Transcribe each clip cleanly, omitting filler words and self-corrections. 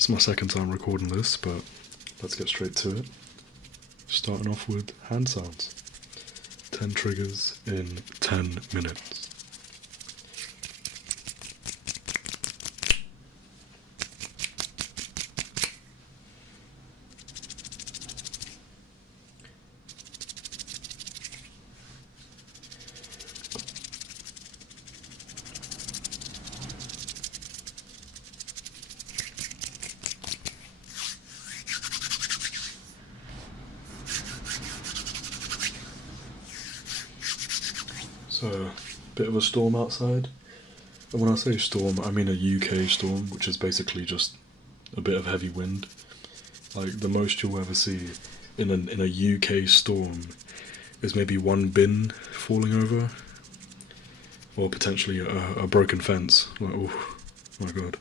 It's my second time recording this, but let's get straight to it. Starting off with hand sounds. 10 triggers in 10 minutes. So, bit of a storm outside. And when I say storm, I mean a UK storm, which is basically just a bit of heavy wind. Like, the most you'll ever see in a UK storm is maybe one bin falling over, or potentially a broken fence. Like, oh my god.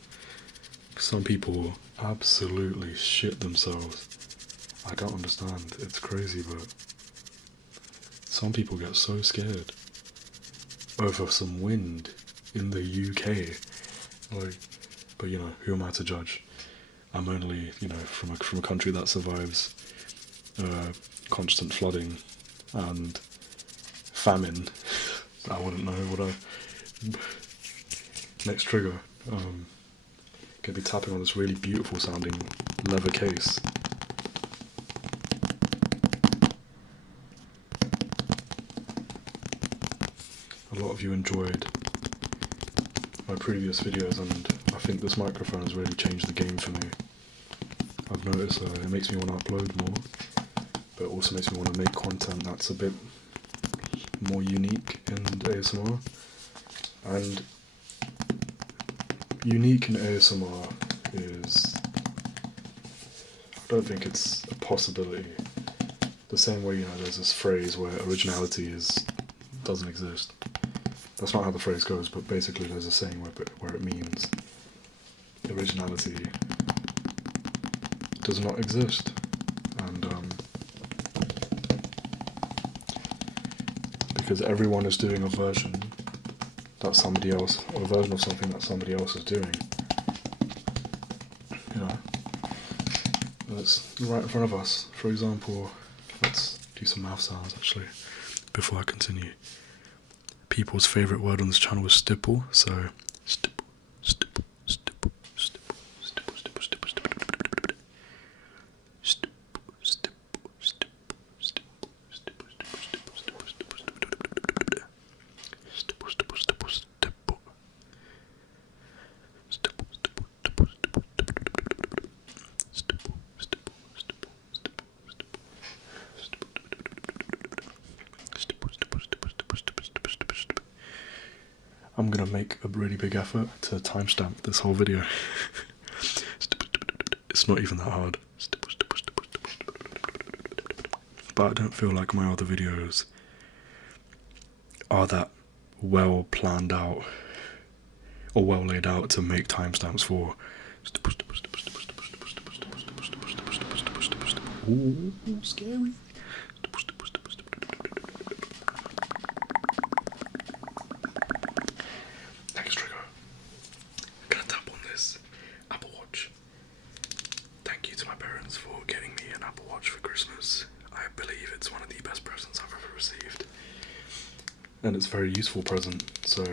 Some people absolutely shit themselves. I don't understand. It's crazy, but some people get so scared over some wind in the UK. Like, but you know, who am I to judge? I'm only, you know, from a country that survives constant flooding and famine. I wouldn't know what I... Next trigger. Gonna be tapping on this really beautiful sounding leather case. A lot of you enjoyed my previous videos, and I think this microphone has really changed the game for me. I've noticed it makes me want to upload more, but it also makes me want to make content that's a bit more unique in ASMR. And unique in ASMR is, I don't think it's a possibility. The same way, you know, there's this phrase where originality doesn't exist. That's not how the phrase goes, but basically there's a saying where it means originality does not exist. And because everyone is doing a version of something that somebody else is doing. You know, that's right in front of us. For example, let's do some mouth sounds actually before I continue. People's favourite word on this channel is stipple, so stipple, stipple, stipple, stipple, stipple, stipple, stipple, stipple, stipple, stipple, stipple, stipple, stipple, stipple, stipple, stipple, stipple. I'm gonna make a really big effort to timestamp this whole video. It's not even that hard. But I don't feel like my other videos are that well planned out or well laid out to make timestamps for. Ooh, scary. Next trigger. I'm gonna tap on this Apple Watch. Thank you to my parents for getting me an Apple Watch for Christmas. I believe it's one of the best presents I've ever received. And it's a very useful present, so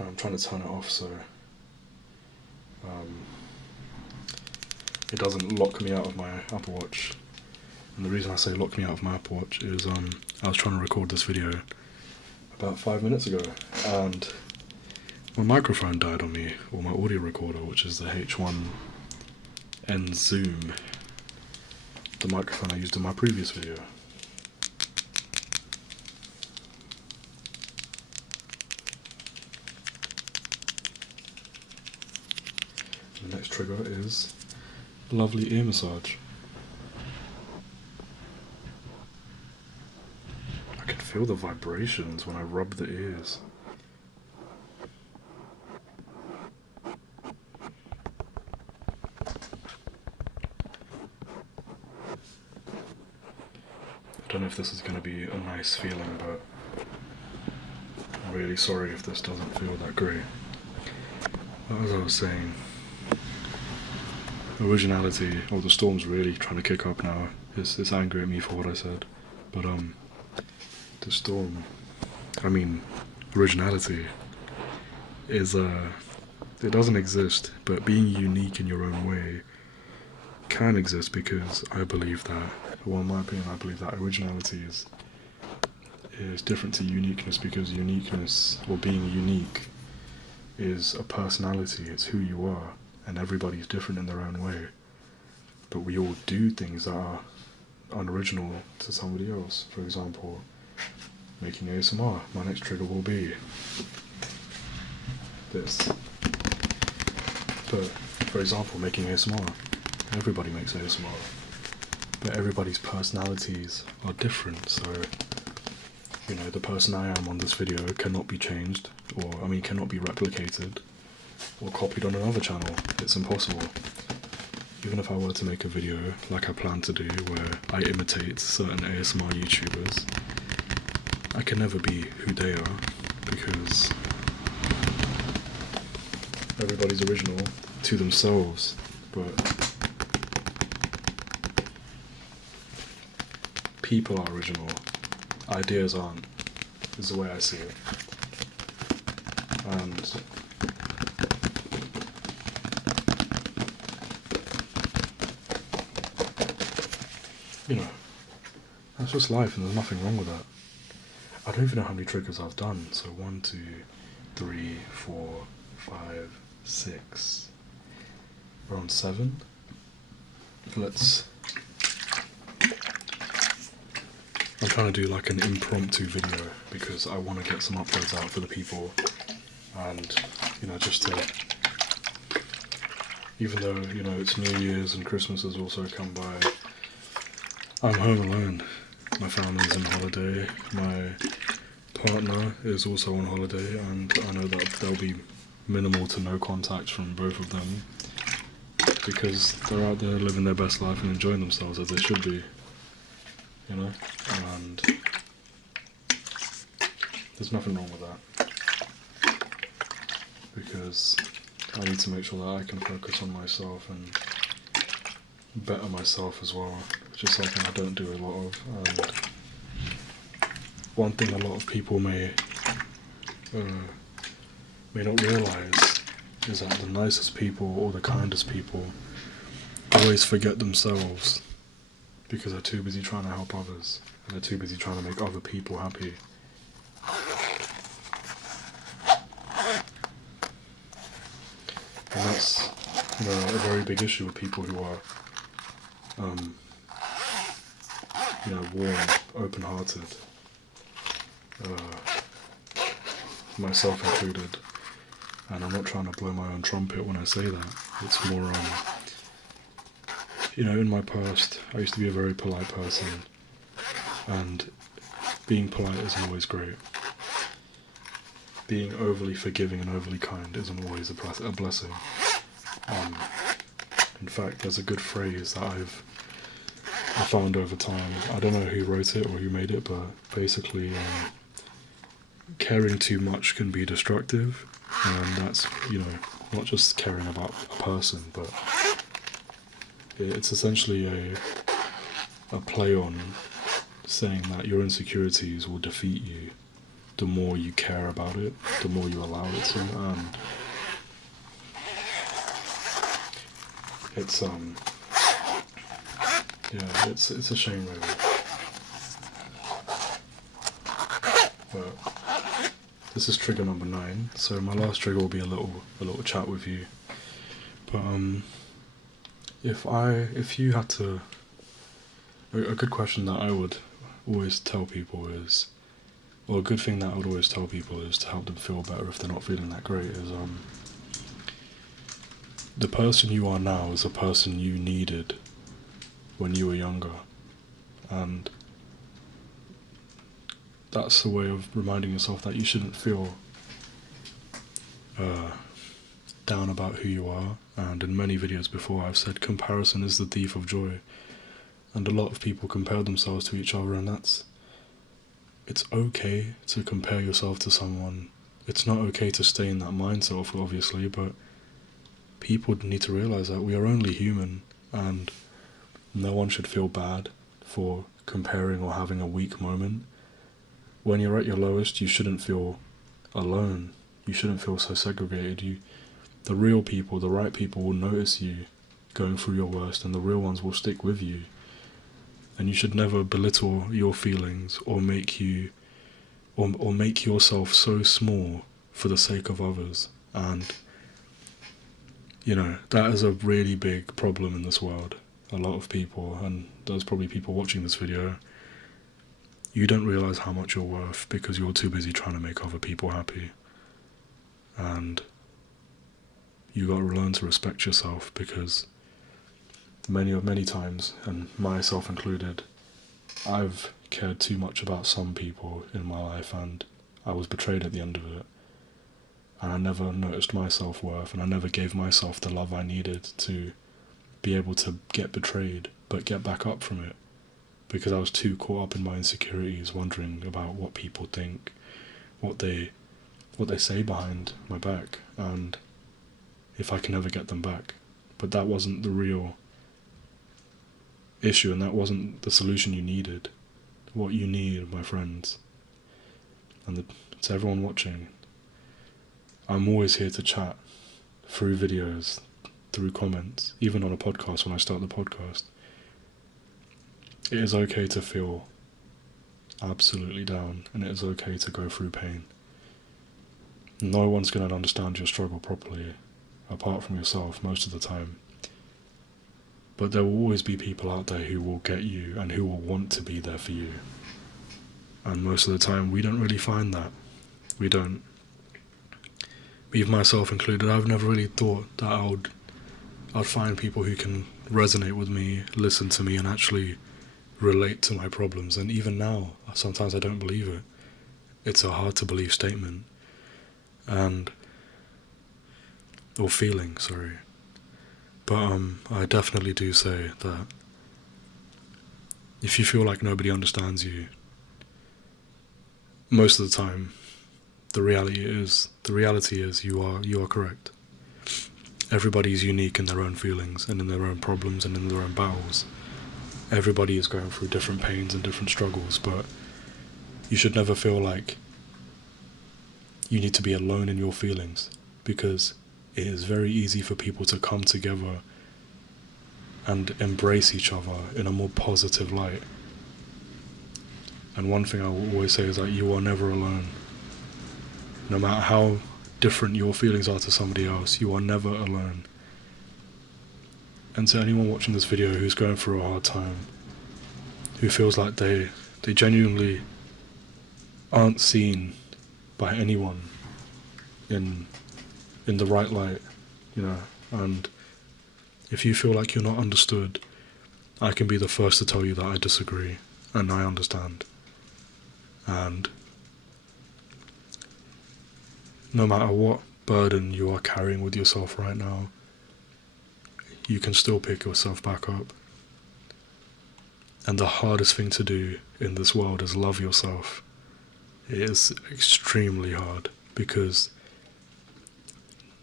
I'm trying to turn it off so it doesn't lock me out of my Apple Watch. And the reason I say lock me out of my Apple Watch is I was trying to record this video about 5 minutes ago, and my microphone died on me, or my audio recorder, which is the 𝗓𝗏𝗏𝗔𝗟, the microphone I used in my previous video. The next trigger is lovely ear massage. I can feel the vibrations when I rub the ears. I don't know if this is going to be a nice feeling, but I'm really sorry if this doesn't feel that great. But as I was saying, originality, the storm's really trying to kick up now. It's angry at me for what I said. But the storm, originality is it doesn't exist, but being unique in your own way can exist, because I believe that, well, in my opinion, I believe that originality is different to uniqueness, because uniqueness, or being unique, is a personality. It's who you are, and everybody's different in their own way. But we all do things that are unoriginal to somebody else. For example, making ASMR. My next trigger will be this. But for example, making ASMR. Everybody makes ASMR, but everybody's personalities are different. So, the person I am on this video cannot be changed, or cannot be replicated or copied on another channel. It's impossible. Even if I were to make a video like I plan to do, where I imitate certain ASMR YouTubers, I can never be who they are, because everybody's original to themselves. But people are original, ideas aren't, is the way I see it. And that's just life, and there's nothing wrong with that. I don't even know how many triggers I've done. So 1, 2, 3, 4, 5, 6, around 7. I'm trying to do like an impromptu video, because I want to get some uploads out for the people, and just to, even though it's New Year's and Christmas has also come by, I'm home alone. My family's on holiday, my partner is also on holiday, and I know that there'll be minimal to no contact from both of them, because they're out there living their best life and enjoying themselves, as they should be, and there's nothing wrong with that, because I need to make sure that I can focus on myself and better myself as well, which is something I don't do a lot of. And one thing a lot of people may not realise is that the nicest people, or the kindest people, always forget themselves, because they're too busy trying to help others, and they're too busy trying to make other people happy. And that's a very big issue with people who are warm, open-hearted, myself included. And I'm not trying to blow my own trumpet when I say that. It's more, in my past, I used to be a very polite person, and being polite isn't always great. Being overly forgiving and overly kind isn't always a blessing. In fact, there's a good phrase that I found over time. I don't know who wrote it or who made it, but basically, caring too much can be destructive, and that's, not just caring about a person, but it's essentially a play on saying that your insecurities will defeat you the more you care about it, the more you allow it to, and it's it's a shame, really. But this is trigger number 9, so my last trigger will be a little chat with you. But if you had to, a good question that I would always tell people is, or a good thing that I would always tell people is to help them feel better if they're not feeling that great, is the person you are now is the person you needed when you were younger, and that's a way of reminding yourself that you shouldn't feel down about who you are. And in many videos before, I've said comparison is the thief of joy, and a lot of people compare themselves to each other, and that's it's okay to compare yourself to someone. It's not okay to stay in that mindset, obviously, but people need to realize that we are only human, and no one should feel bad for comparing or having a weak moment. When you're at your lowest, you shouldn't feel alone. You shouldn't feel so segregated. The real people, the right people will notice you going through your worst, and the real ones will stick with you. And you should never belittle your feelings or make yourself so small for the sake of others. And that is a really big problem in this world. A lot of people, and there's probably people watching this video, you don't realize how much you're worth because you're too busy trying to make other people happy. And you got to learn to respect yourself, because many times, and myself included, I've cared too much about some people in my life, and I was betrayed at the end of it. And I never noticed my self-worth, and I never gave myself the love I needed to be able to get betrayed, but get back up from it, because I was too caught up in my insecurities, wondering about what people think, what they say behind my back, and if I can ever get them back. But that wasn't the real issue, and that wasn't the solution you needed. What you need, my friends, and to everyone watching, I'm always here to chat through videos, through comments, even on a podcast when I start the podcast. It is okay to feel absolutely down, and it is okay to go through pain. No one's going to understand your struggle properly, apart from yourself, most of the time. But there will always be people out there who will get you and who will want to be there for you. And most of the time, we don't really find that. We don't. Even myself included, I've never really thought that I'd find people who can resonate with me, listen to me, and actually relate to my problems. And even now, sometimes I don't believe it. It's a hard to believe statement. Or feeling, sorry. But I definitely do say that if you feel like nobody understands you, most of the time, the reality is you are correct. Everybody is unique in their own feelings and in their own problems and in their own battles. Everybody is going through different pains and different struggles, but you should never feel like you need to be alone in your feelings, because it is very easy for people to come together and embrace each other in a more positive light. And one thing I will always say is that you are never alone. No matter how different your feelings are to somebody else, you are never alone. And to anyone watching this video who's going through a hard time, who feels like they genuinely aren't seen by anyone in the right light, and if you feel like you're not understood, I can be the first to tell you that I disagree, and I understand. And no matter what burden you are carrying with yourself right now, you can still pick yourself back up. And the hardest thing to do in this world is love yourself. It is extremely hard, because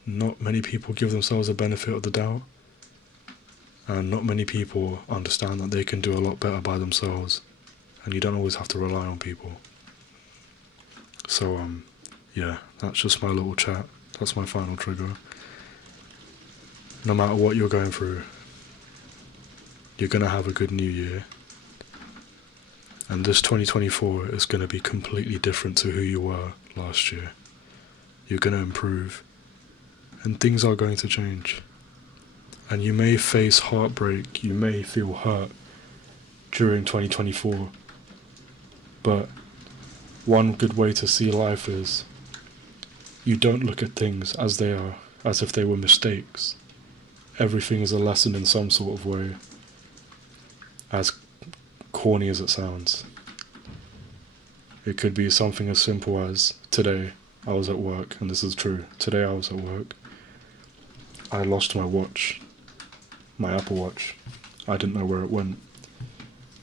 not many people give themselves a benefit of the doubt, and not many people understand that they can do a lot better by themselves, and you don't always have to rely on people. So yeah, that's just my little chat. That's my final trigger. No matter what you're going through, you're going to have a good new year. And this 2024 is going to be completely different to who you were last year. You're going to improve. And things are going to change. And you may face heartbreak, you may feel hurt during 2024. But one good way to see life is you don't look at things as they are, as if they were mistakes. Everything is a lesson in some sort of way, as corny as it sounds. It could be something as simple as, today I was at work, and this is true, today I was at work, I lost my watch, my Apple Watch. I didn't know where it went.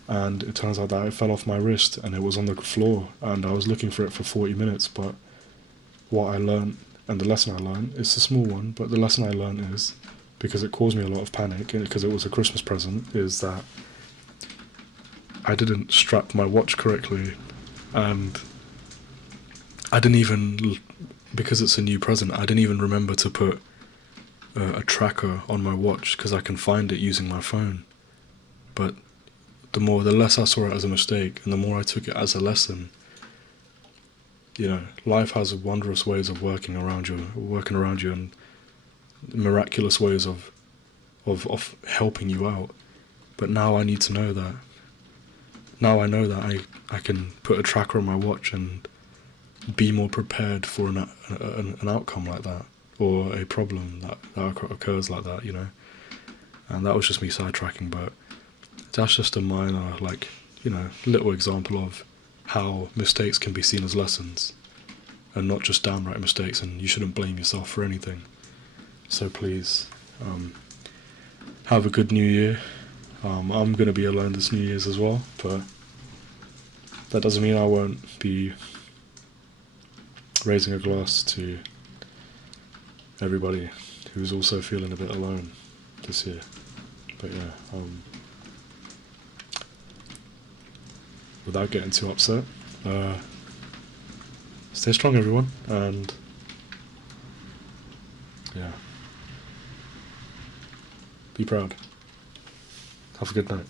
and it turns out that it fell off my wrist and it was on the floor, and I was looking for it for 40 minutes. But what I learned, and the lesson I learned, it's a small one, but the lesson I learned is, because it caused me a lot of panic, and because it was a Christmas present, is that I didn't strap my watch correctly, and I didn't even, because it's a new present, I didn't even remember to put a tracker on my watch, because I can find it using my phone. But the less I saw it as a mistake, and the more I took it as a lesson, life has wondrous ways of working around you, and miraculous ways of helping you out. But now I need to know that. Now I know that I can put a tracker on my watch and be more prepared for an outcome like that, or a problem that occurs like that, And that was just me sidetracking, but that's just a minor, little example of how mistakes can be seen as lessons, and not just downright mistakes, and you shouldn't blame yourself for anything. So please, have a good New Year. I'm going to be alone this New Year's as well, but that doesn't mean I won't be raising a glass to everybody who's also feeling a bit alone this year. But yeah, without getting too upset, stay strong, everyone, and yeah, be proud. Have a good night.